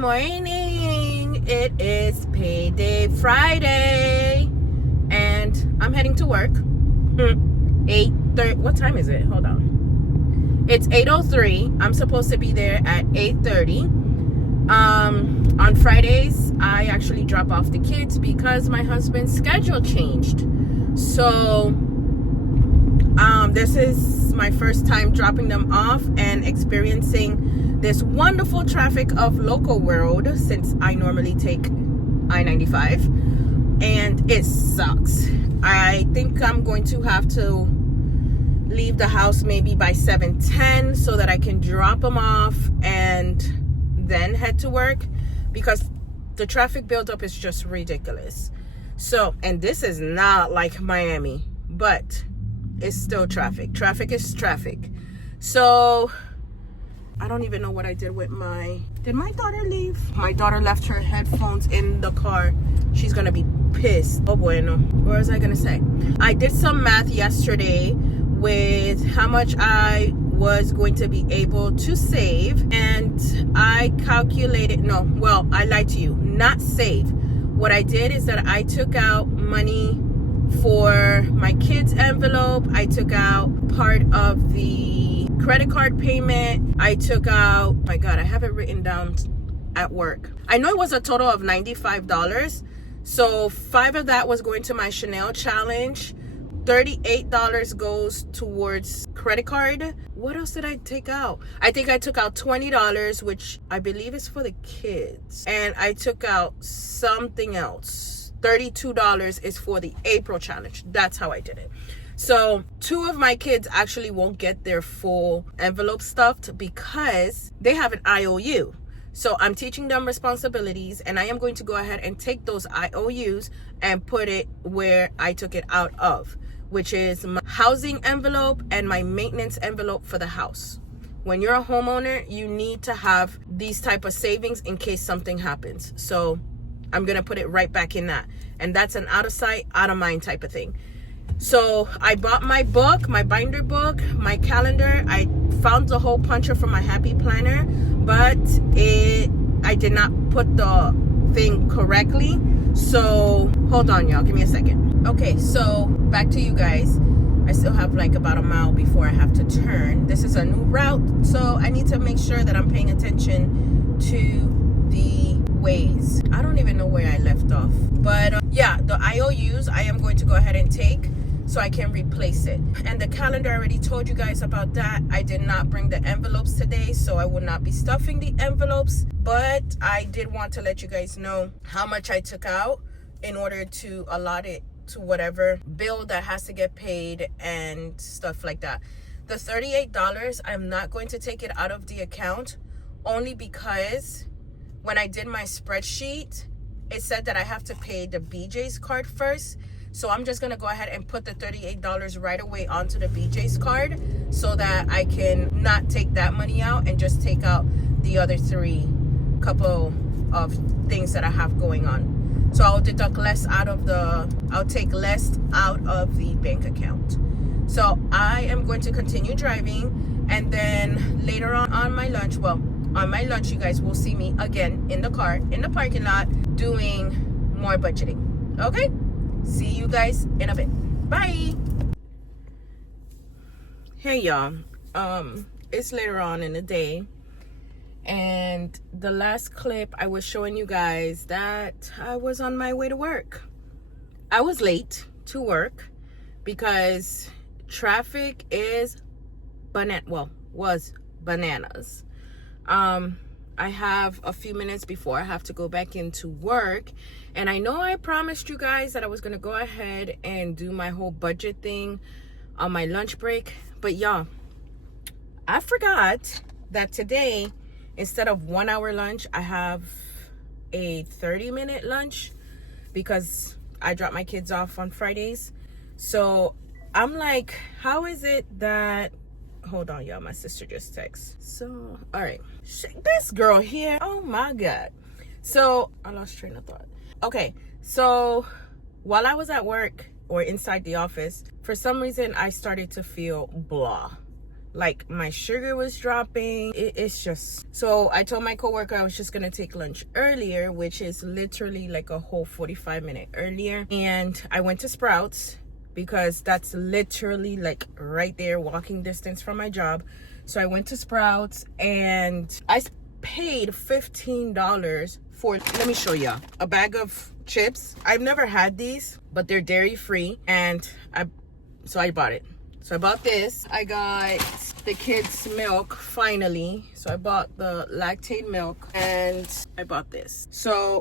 morning. It is Payday Friday and I'm heading to work. 8:30. What time is it? Hold on. It's 8:03. I'm supposed to be there at 8:30. On Fridays, I actually drop off the kids because my husband's schedule changed. So this is my first time dropping them off and experiencing this wonderful traffic of local world, since I normally take I-95, and it sucks. I think I'm going to have to leave the house maybe by 7:10 so that I can drop them off and then head to work, because the traffic buildup is just ridiculous. So, and this is not like Miami, but it's still traffic. Traffic is traffic. So I don't even know what I did with did my daughter leave? My daughter left her headphones in the car. She's gonna be pissed. Oh bueno. What was I gonna say? I did some math yesterday with how much I was going to be able to save, and I calculated, I lied to you, not save. What I did is that I took out money for my kids' envelope. I took out part of the credit card payment. I took out, my God, I have it written down at work. I know it was a total of $95. So $5 of that was going to my Chanel challenge. $38 goes towards credit card. What else did I take out? I think I took out $20, which I believe is for the kids. And I took out something else. $32 is for the April challenge. That's how I did it. So 2 of my kids actually won't get their full envelope stuffed because they have an IOU. So I'm teaching them responsibilities, and I am going to go ahead and take those IOUs and put it where I took it out of, which is my housing envelope and my maintenance envelope for the house. When you're a homeowner, you need to have these type of savings in case something happens. So I'm gonna put it right back in that. And that's an out of sight, out of mind type of thing. So I bought my book, my binder book, my calendar. I found the hole puncher for my happy planner, but I did not put the thing correctly. So hold on, y'all, give me a second. Okay, so back to you guys. I still have like about a mile before I have to turn. This is a new route, so I need to make sure that I'm paying attention to the ways. I don't even know where I left off, but yeah, the IOUs I am going to go ahead and take so I can replace it. And the calendar, I already told you guys about that. I did not bring the envelopes today, so I will not be stuffing the envelopes, but I did want to let you guys know how much I took out in order to allot it to whatever bill that has to get paid and stuff like that. The $38, I'm not going to take it out of the account, only because when I did my spreadsheet, it said that I have to pay the BJ's card first. So I'm just gonna go ahead and put the $38 right away onto the BJ's card so that I can not take that money out and just take out the other 3 couple of things that I have going on. So I'll deduct less I'll take less out of the bank account. So I am going to continue driving, and then later on my lunch, you guys will see me again in the car, in the parking lot, doing more budgeting. Okay? See you guys in a bit. Bye. Hey y'all. It's later on in the day. And the last clip I was showing you guys that I was on my way to work. I was late to work because traffic is was bananas. I have a few minutes before I have to go back into work, and I know I promised you guys that I was gonna go ahead and do my whole budget thing on my lunch break, but y'all, I forgot that today, instead of 1 hour lunch, I have a 30-minute lunch because I drop my kids off on Fridays. So I'm like, how is it that, hold on y'all, my sister just texted. So all right, this girl here, oh my God. So I lost train of thought. Okay, so while I was at work or inside the office, for some reason I started to feel blah. Like my sugar was dropping. It's just, so I told my coworker I was just gonna take lunch earlier, which is literally like a whole 45-minute earlier. And I went to Sprouts because that's literally like right there, walking distance from my job. So I went to Sprouts and I paid $15 for, let me show y'all, a bag of chips. I've never had these, but they're dairy free, and so I bought it. So I bought this. I got the kids' milk finally. So I bought the lactate milk, and I bought this. So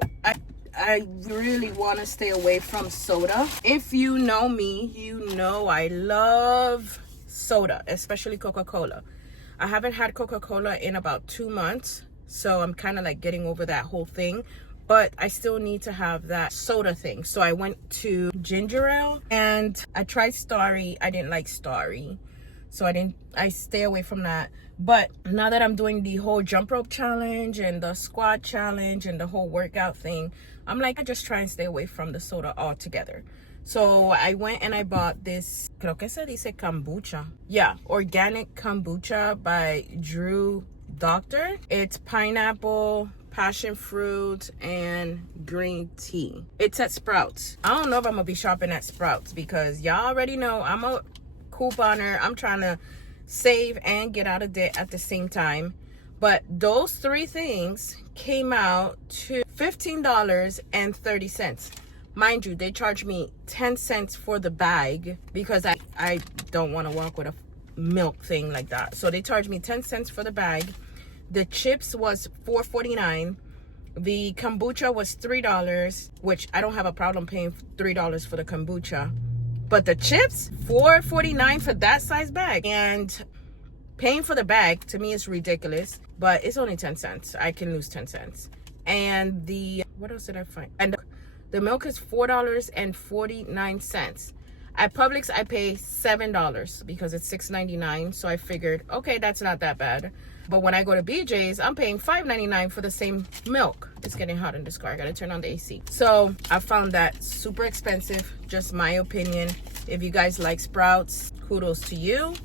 I really want to stay away from soda. If you know me, you know I love soda, especially Coca-Cola. I haven't had Coca-Cola in about 2 months, so I'm kind of like getting over that whole thing. But I still need to have that soda thing. So I went to ginger ale and I tried Starry. I didn't like Starry, so I stay away from that. But now that I'm doing the whole jump rope challenge and the squat challenge and the whole workout thing, I'm like, I just try and stay away from the soda altogether. So I went and I bought this, creo que se dice kombucha. Yeah, organic kombucha by Drew Doctor. It's pineapple, passion fruit, and green tea. It's at Sprouts. I don't know if I'm gonna be shopping at Sprouts because y'all already know I'm a couponer. I'm trying to save and get out of debt at the same time. But those three things came out to $15.30. Mind you, they charged me 10 cents for the bag because I don't want to walk with a milk thing like that. So they charged me 10 cents for the bag. The chips was $4.49. The kombucha was $3, which I don't have a problem paying $3 for the kombucha. But the chips, $4.49 for that size bag. And paying for the bag, to me, is ridiculous. But it's only 10 cents. I can lose 10 cents. And what else did I find? And the milk is $4.49. At Publix, I pay $7 because it's $6.99. So I figured, okay, that's not that bad. But when I go to BJ's, I'm paying $5.99 for the same milk. It's getting hot in this car. I gotta turn on the AC. So I found that super expensive, just my opinion. If you guys like Sprouts, kudos to you.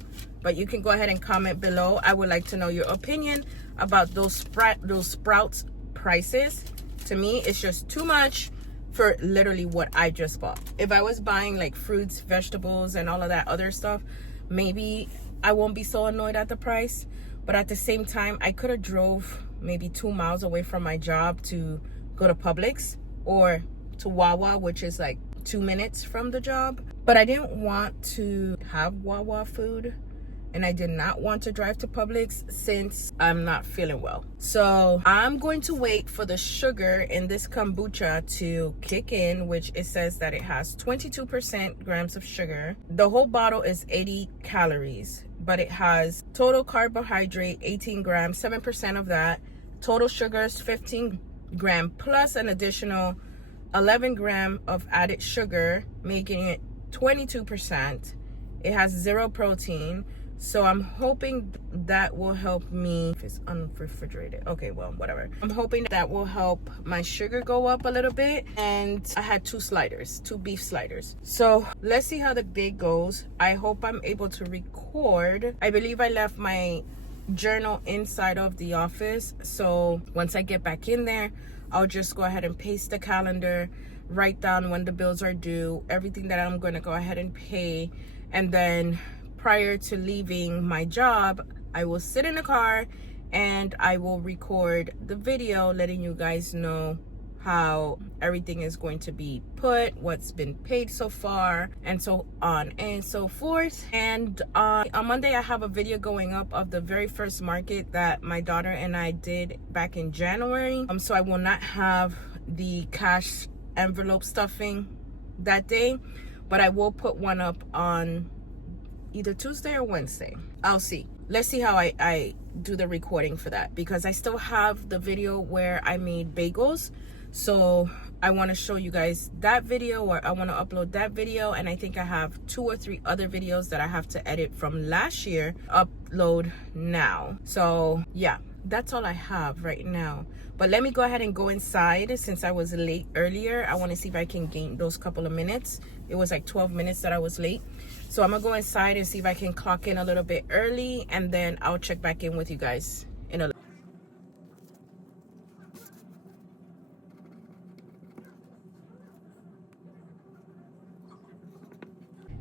But you can go ahead and comment below. I would like to know your opinion about those Sprouts prices. To me, it's just too much for literally what I just bought. If I was buying like fruits, vegetables, and all of that other stuff, maybe I won't be so annoyed at the price. But at the same time, I could have drove maybe 2 miles away from my job to go to Publix or to Wawa, which is like 2 minutes from the job. But I didn't want to have Wawa food, and I did not want to drive to Publix since I'm not feeling well. So I'm going to wait for the sugar in this kombucha to kick in, which it says that it has 22% grams of sugar. The whole bottle is 80 calories, but it has total carbohydrate 18 grams, 7% of that. Total sugars 15 gram plus an additional 11 gram of added sugar, making it 22%. It has 0 protein. So I'm hoping that will help me. If it's unrefrigerated, okay, well, whatever. I'm hoping that will help my sugar go up a little bit. And I had 2 beef sliders. So let's see how the day goes. I hope I'm able to record. I believe I left my journal inside of the office. So once I get back in there, I'll just go ahead and paste the calendar, write down when the bills are due, everything that I'm going to go ahead and pay. And then prior to leaving my job, I will sit in the car and I will record the video letting you guys know how everything is going to be put, what's been paid so far, and so on and so forth. And on Monday, I have a video going up of the very first market that my daughter and I did back in January. So I will not have the cash envelope stuffing that day, but I will put one up on either Tuesday or Wednesday. I'll see. Let's see how I do the recording for that, because I still have the video where I made bagels. So I want to show you guys that video, or I want to upload that video. And I think I have 2 or 3 other videos that I have to edit from last year, upload now. So yeah, that's all I have right now. But let me go ahead and go inside since I was late earlier. I want to see if I can gain those couple of minutes. It was like 12 minutes that I was late. So I'm gonna go inside and see if I can clock in a little bit early, and then I'll check back in with you guys in a little.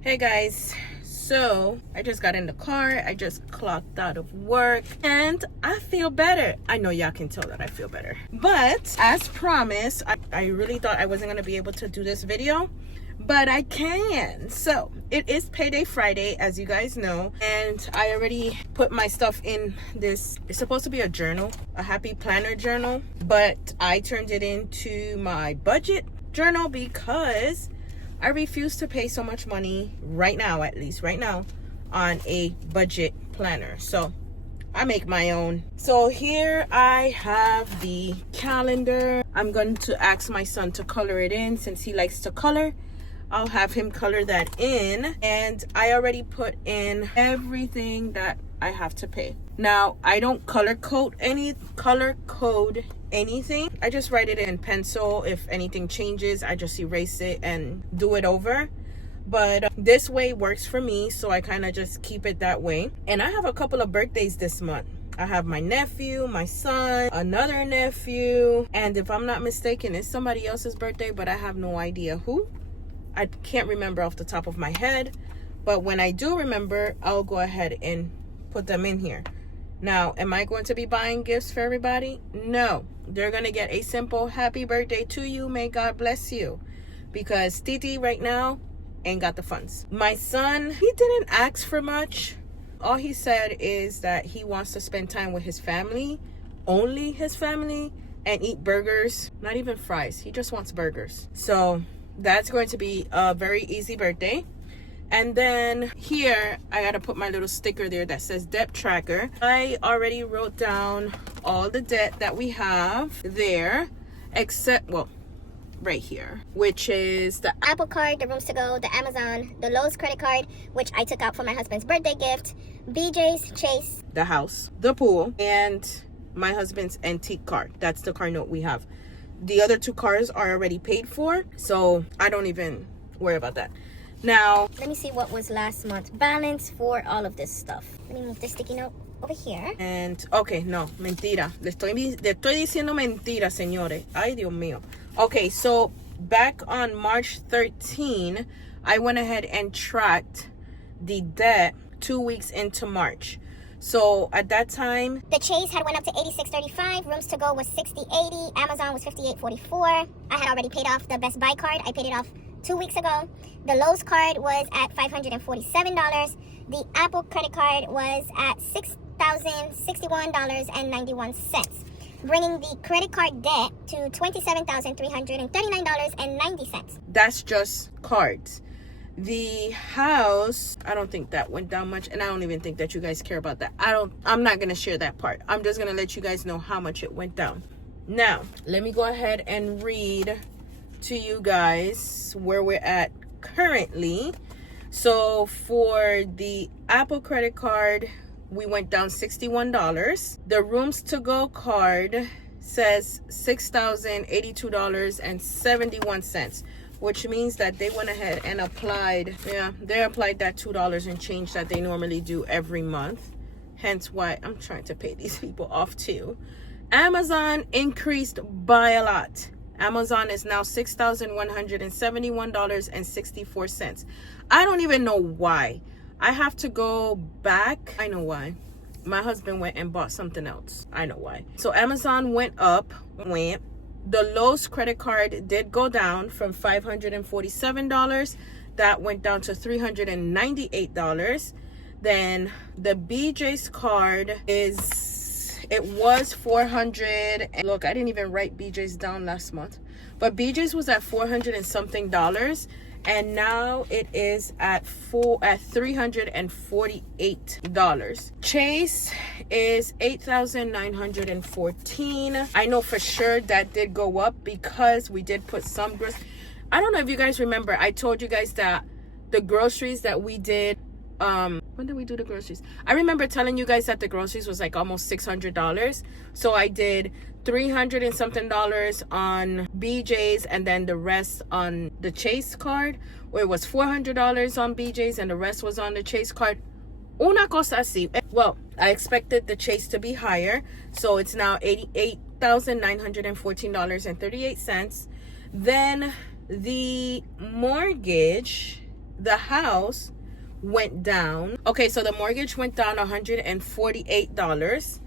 Hey guys, so I just got in the car. I just clocked out of work and I feel better. I know y'all can tell that I feel better, but as promised, I really thought I wasn't gonna be able to do this video, but I can. So it is Payday Friday, as you guys know, and I already put my stuff in this. It's supposed to be a journal, a happy planner journal, but I turned it into my budget journal because I refuse to pay so much money right now, at least right now, on a budget planner. So I make my own. So here I have the calendar. I'm going to ask my son to color it in since he likes to color. I'll have him color that in, and I already put in everything that I have to pay. Now, I don't color code anything. I just write it in pencil. If anything changes, I just erase it and do it over. But this way works for me, so I kind of just keep it that way. And I have a couple of birthdays this month. I have my nephew, my son, another nephew, and if I'm not mistaken, it's somebody else's birthday, but I have no idea who. I can't remember off the top of my head, but when I do remember, I'll go ahead and put them in here. Now, am I going to be buying gifts for everybody? No. They're going to get a simple happy birthday to you. May God bless you. Because Titi right now ain't got the funds. My son, he didn't ask for much. All he said is that he wants to spend time with his family, only his family, and eat burgers. Not even fries. He just wants burgers. So that's going to be a very easy birthday. And then here, I gotta put my little sticker there that says debt tracker. I already wrote down all the debt that we have there, except, well, right here, which is the Apple card, the rooms to go, the Amazon, the Lowe's credit card, which I took out for my husband's birthday gift, BJ's, Chase, the house, the pool, and my husband's antique car. That's the car note we have. The other two cars are already paid for, so I don't even worry about that. Now, let me see what was last month's balance for all of this stuff. Let me move the sticky note over here. And, okay, no, mentira. Le estoy diciendo mentira, señores. Ay, Dios mío. Okay, so back on March 13, I went ahead and tracked the debt 2 weeks into March. So at that time, the Chase had went up to $86.35. Rooms to go was $60.80. Amazon was $58.44. I had already paid off the Best Buy card. I paid it off 2 weeks ago. The Lowe's card was at $547. The Apple credit card was at $6,061.91, bringing the credit card debt to $27,339.90. That's just cards. The house, I don't think that went down much, and I don't even think that you guys care about that. I'm not gonna share that part. I'm just gonna let you guys know how much it went down. Now, let me go ahead and read to you guys where we're at currently. So for the Apple credit card, we went down $61. The rooms to go card says $6,082.71, which means that they went ahead and applied, they applied that $2 and change that they normally do every month. Hence why I'm trying to pay these people off too. Amazon increased by a lot. Amazon is now $6,171.64. I don't even know why. I have to go back. I know why. My husband went and bought something else. I know why. So Amazon went up. The Lowe's credit card did go down from $547. That went down to $398. Then the BJ's card it was $400. And look, I didn't even write BJ's down last month, but BJ's was at $400 and something, and now it is at $348. Chase is $8,914. I know for sure that did go up because we did put some groceries. I don't know if you guys remember, I told you guys that the groceries that we did when did we do the groceries? I remember telling you guys that the groceries was like almost $600. So I did $300 and something on BJ's, and then the rest on the Chase card, where it was $400 on BJ's and the rest was on the Chase card. Una cosa así. Well, I expected the Chase to be higher, so it's now $88,914.38. Then the mortgage, the house, went down. Okay, so the mortgage went down $148.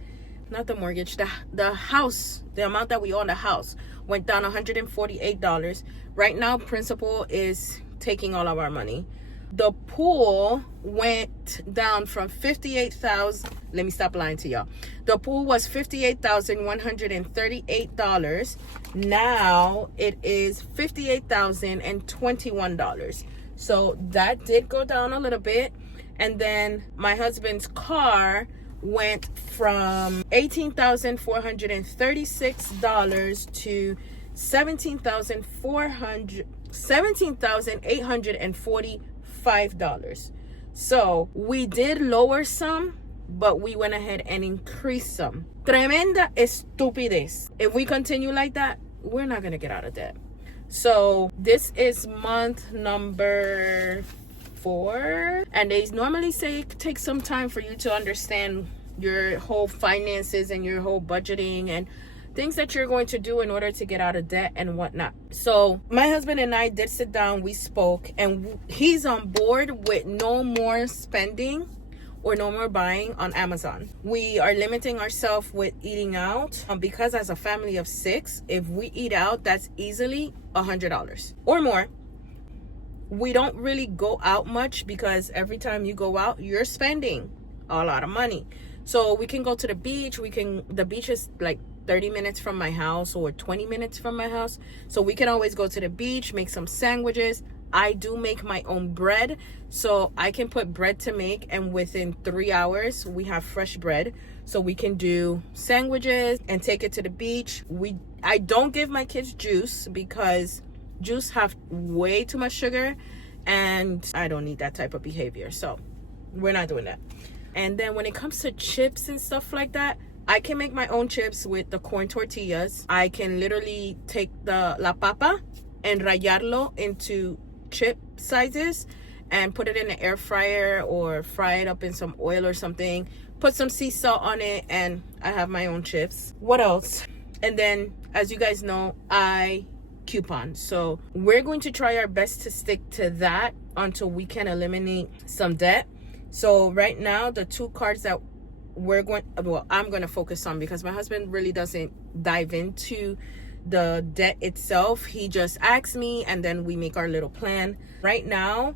Not the mortgage, the house, the amount that we own the house went down $148. Right now, principal is taking all of our money. The pool went down from 58,000. Let me stop lying to y'all. The pool was $58,138. Now it is $58,021. So that did go down a little bit. And then my husband's car went from $18,436 to $17,845. So we did lower some, but we went ahead and increased some. Tremenda estupidez. If we continue like that, we're not gonna get out of debt. So this is month number 4, and they normally say it takes some time for you to understand your whole finances and your whole budgeting and things that you're going to do in order to get out of debt and whatnot. So my husband and I did sit down, we spoke, and he's on board with no more spending or no more buying on Amazon. We are limiting ourselves with eating out, because as a family of 6, if we eat out, that's easily $100 or more. We don't really go out much because every time you go out, you're spending a lot of money. So we can go to the beach. The beach is like 30 minutes from my house or 20 minutes from my house. So we can always go to the beach, make some sandwiches. I do make my own bread, so I can put bread to make, and within 3 hours we have fresh bread. So we can do sandwiches and take it to the beach. I don't give my kids juice because juice have way too much sugar, and I don't need that type of behavior. So we're not doing that. And then when it comes to chips and stuff like that, I can make my own chips with the corn tortillas. I can literally take the la papa and rallarlo into chip sizes and put it in the air fryer or fry it up in some oil or something. Put some sea salt on it, and I have my own chips. What else? And then, as you guys know, I coupon. So we're going to try our best to stick to that until we can eliminate some debt. So right now, the 2 cards that I'm going to focus on, because my husband really doesn't dive into the debt itself. He just asks me, and then we make our little plan. Right now,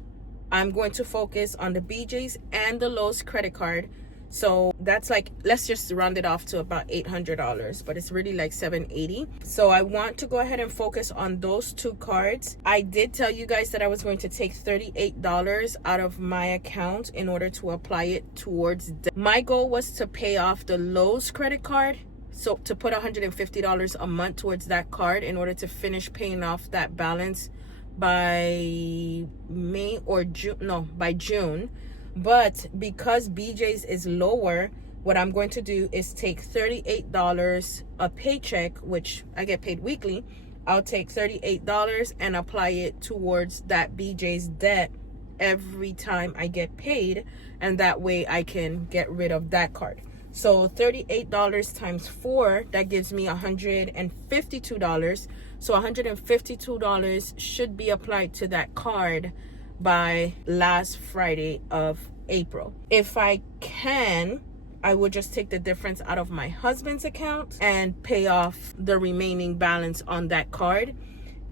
I'm going to focus on the BJ's and the Lowe's credit card. So that's like, let's just round it off to about $800, but it's really like $780. So I want to go ahead and focus on those 2 cards. I did tell you guys that I was going to take $38 out of my account in order to apply it towards debt. My goal was to pay off the Lowe's credit card. So to put $150 a month towards that card in order to finish paying off that balance by May or June. No, by June. But because BJ's is lower, what I'm going to do is take $38 a paycheck, which I get paid weekly. I'll take $38 and apply it towards that BJ's debt every time I get paid. And that way I can get rid of that card. So $38 times 4, that gives me $152. So $152 should be applied to that card by last Friday of April. If I can, I would just take the difference out of my husband's account and pay off the remaining balance on that card,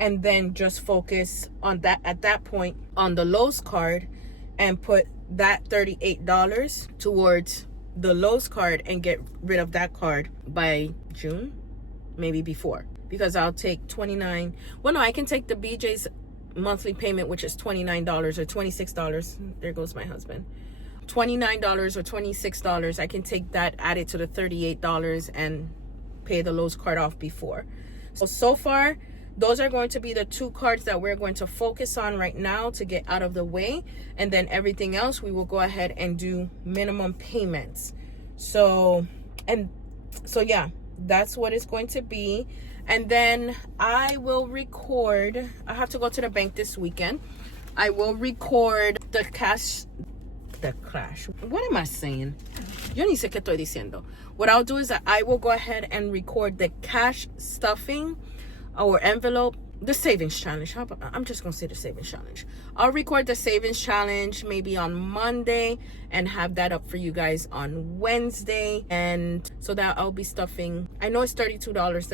and then just focus on that at that point on the Lowe's card and put that $38 towards the Lowe's card and get rid of that card by June, maybe before, because I'll take $29. Well, no, I can take the BJ's monthly payment, which is $29 or $26. There goes my husband. $29 or $26. I can take that, add it to the $38 and pay the Lowe's card off before. So far, those are going to be the 2 cards that we're going to focus on right now to get out of the way. And then everything else, we will go ahead and do minimum payments. So yeah, that's what it's going to be. And then I will record, I have to go to the bank this weekend. I will record the cash. What am I saying? Yo ni sé qué estoy diciendo. What I'll do is that I will go ahead and record the cash stuffing or envelope, the savings challenge. I'm just gonna say the savings challenge. I'll record the savings challenge maybe on Monday and have that up for you guys on Wednesday. And so that I'll be stuffing, I know it's $32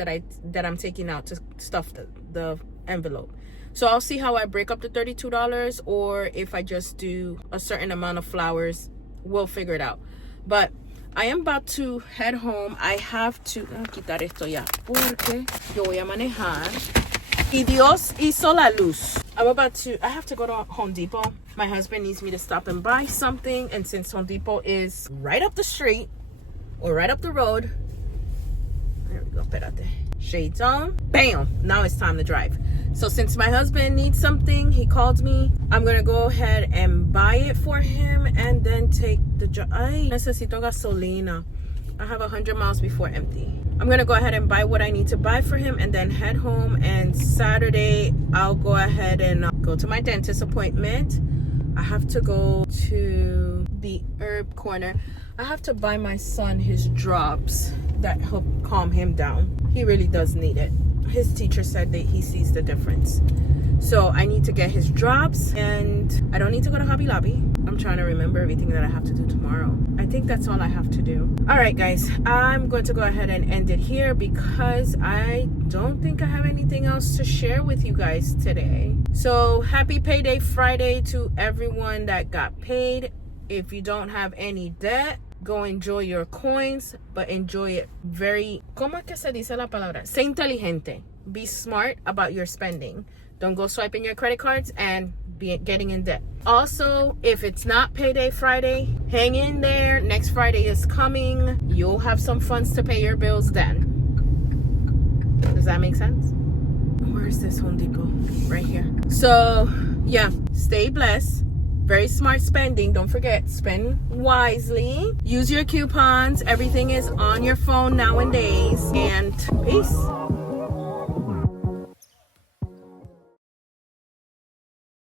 that I'm taking out to stuff the envelope. So I'll see how I break up the $32, or if I just do a certain amount of flowers. We'll figure it out. But I am about to head home. I have to quitar esto ya, porque yo voy a manejar. Y Dios hizo la luz. I have to go to Home Depot. My husband needs me to stop and buy something. And since Home Depot is right up the street, or right up the road, there we go, espérate. Shades on, bam, now it's time to drive. So since my husband needs something, he called me, I'm gonna go ahead and buy it for him and then take the drive. Ay, necesito gasolina. I have 100 miles before empty. I'm gonna go ahead and buy what I need to buy for him and then head home. And Saturday, I'll go ahead and go to my dentist appointment. I have to go to the herb corner. I have to buy my son his drops that help calm him down. He really does need it. His teacher said that he sees the difference. So I need to get his drops, and I don't need to go to Hobby Lobby. I'm trying to remember everything that I have to do tomorrow. I think that's all I have to do. All right, guys, I'm going to go ahead and end it here because I don't think I have anything else to share with you guys today. So happy Payday Friday to everyone that got paid. If you don't have any debt, go enjoy your coins, but enjoy it very, ¿cómo es que se dice la palabra? Sé inteligente. Be smart about your spending. Don't go swiping your credit cards and be getting in debt. Also, if it's not Payday Friday, hang in there. Next Friday is coming. You'll have some funds to pay your bills then. Does that make sense? Where is this Home Depot? Right here. So, yeah, stay blessed. Very smart spending. Don't forget, spend wisely. Use your coupons. Everything is on your phone nowadays. And peace.